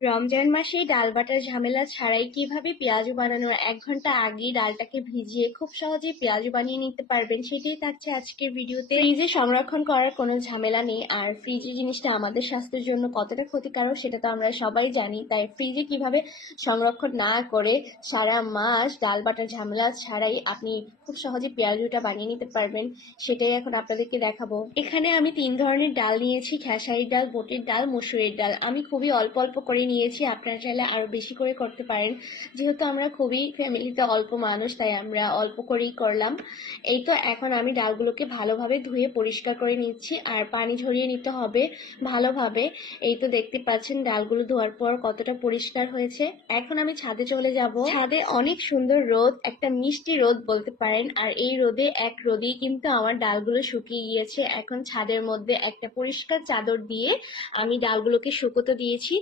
রমজান মাসে ডাল বাটার ঝামেলা ছাড়াই কিভাবে পেঁয়াজু বানানোর 1 ঘন্টা আগেই ডালটাকে ভিজিয়ে খুব সহজে পেঁয়াজু বানিয়ে নিতে পারবেন সেটাই থাকছে আজকের ভিডিওতে। ফ্রিজে সংরক্ষণ করার কোনো ঝামেলা নেই, আর ফ্রিজে জিনিসটা আমাদের স্বাস্থ্যের জন্য কতটা ক্ষতিকারক সেটা তো আমরা সবাই জানি। তাই ফ্রিজে কিভাবে সংরক্ষণ না করে সারা মাস ডাল বাটার ঝামেলা ছাড়াই আপনি খুব সহজে পেঁয়াজুটা বানিয়ে নিতে পারবেন সেটাই এখন আপনাদেরকে দেখাবো। এখানে আমি 3 ধরনের ডাল নিয়েছি, খেসারির ডাল, বুটের ডাল, মসুরের ডাল। আমি খুবই অল্প অল্প করে নিয়েছি, আপনারা চাইলে আরো বেশি করে করতে পারেন। যেহেতু আমরা খুবই ফ্যামিলিতে অল্প মানুষ তাই আমরা অল্প করেই করলাম। এই তো এখন আমি ডালগুলোকে ভালোভাবে ধুয়ে পরিষ্কার করে নিচ্ছি আর পানি ঝরিয়ে নিতে হবে ভালোভাবে। এই তো দেখতে পাচ্ছেন ডালগুলো ধোয়ার পর কতটা পরিষ্কার হয়েছে। এখন আমি ছাদে চলে যাব। ছাদে অনেক সুন্দর রোদ, একটা মিষ্টি রোদ বলতে পারেন, আর এই রোদে এক রোদেই কিন্তু আমার ডালগুলো শুকিয়ে গিয়েছে। এখন ছাদের মধ্যে একটা পরিষ্কার চাদর দিয়ে আমি ডালগুলোকে শুকোতে দিয়েছি।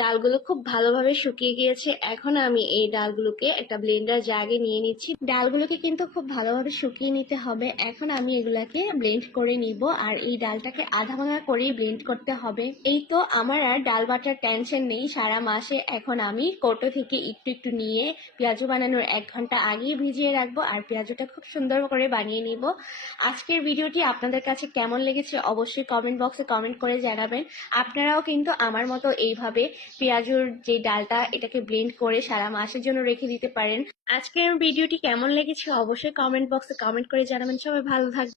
ডালগুলো খুব ভালোভাবে শুকিয়ে গিয়েছে। এখন আমি এই ডালগুলোকে একটা ব্লেন্ডার জাগে নিয়ে নিচ্ছি। ডালগুলোকে কিন্তু খুব ভালোভাবে শুকিয়ে নিতে হবে। এখন আমি এগুলাকে ব্লেন্ড করে নিব, আর এই ডালটাকে আধা ভাঙা করেই ব্লেন্ড করতে হবে। এই তো আমার আর ডাল বাটার টেনশন নেই সারা মাসে। এখন আমি কৌটো থেকে একটু একটু নিয়ে পেঁয়াজু বানানোর 1 ঘন্টা আগেই ভিজিয়ে রাখবো আর পেঁয়াজুটা খুব সুন্দর করে বানিয়ে নিব। আজকের ভিডিওটি আপনাদের কাছে কেমন লেগেছে অবশ্যই কমেন্ট বক্সে কমেন্ট করে জানাবেন। আপনারাও কিন্তু আমার মতো এইভাবে পেঁয়াজুর যে ডালটা এটাকে ব্লেন্ড করে সারা মাসের জন্য রেখে দিতে পারেন। আজকের ভিডিওটি কেমন লেগেছে অবশ্যই কমেন্ট বক্সে কমেন্ট করে জানাবেন। সবাই ভালো থাকবেন।